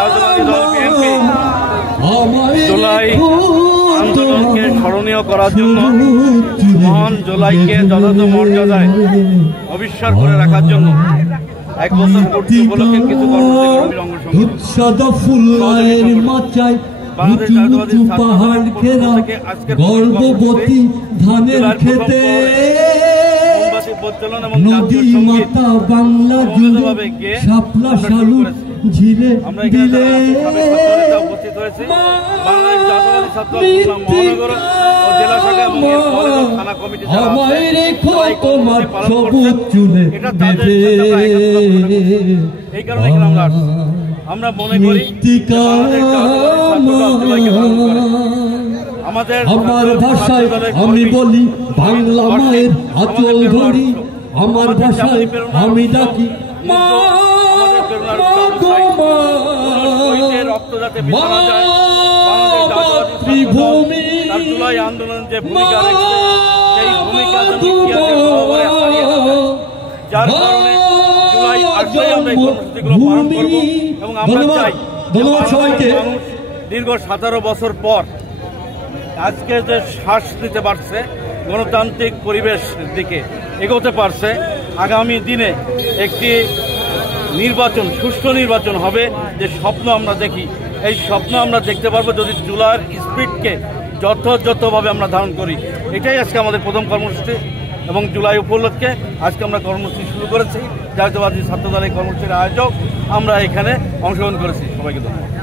জাতীয়তাবাদী দল বিএনপি জুলাই আন্দোলনকে স্মরণীয় করার জন্য, মহান জুলাইকে যথাযথ মর্যাদায় অবিস্মরণ করে রাখার জন্য 1 বছর পূর্তি উপলক্ষে কিছু কর্মসূচি গর্ভবতী ধানের খেতে নদী মাতা বাংলা জুড়ে শাপলা শালু ঝিলে দিলে উপস্থিত হয়েছে বাংলাদেশ জাতীয়তাবাদী ছাত্র মহানগর ও জেলা শাখা এবং থানা কমিটি তোমার সবুজ চুলে এই কারণে আমরা মনে করি আমার ভাষায় আমি বলি বাংলা মায়ের আঁচল ধরি, আমার ভাষায় আমি ডাকি মা মাতৃভূমি। জুলাই আন্দোলনের যে ভূমিকা রেখেছে সেই ভূমিকা যার কারণে জুলাই 8 আমরা এই কর্মসূচিগুলো পালন করব এবং আমরা চাই দীর্ঘ 17 বছর পর আজকে যে শ্বাস নিতে পারছে, গণতান্ত্রিক পরিবেশ দিকে এগোতে পারছে, আগামী দিনে একটি নির্বাচন, সুষ্ঠু নির্বাচন হবে যে স্বপ্ন আমরা দেখি, এই স্বপ্ন আমরা দেখতে পারবো যদি জুলাইয়ের স্পিরিটকে যথাযথভাবে আমরা ধারণ করি। এটাই আজকে আমাদের প্রথম কর্মসূচি এবং জুলাই উপলক্ষে আজকে আমরা কর্মসূচি শুরু করেছি। জাতীয়তাবাদী ছাত্রদল এই কর্মসূচির আয়োজক, আমরা এখানে অংশগ্রহণ করেছি। সবাইকে ধন্যবাদ।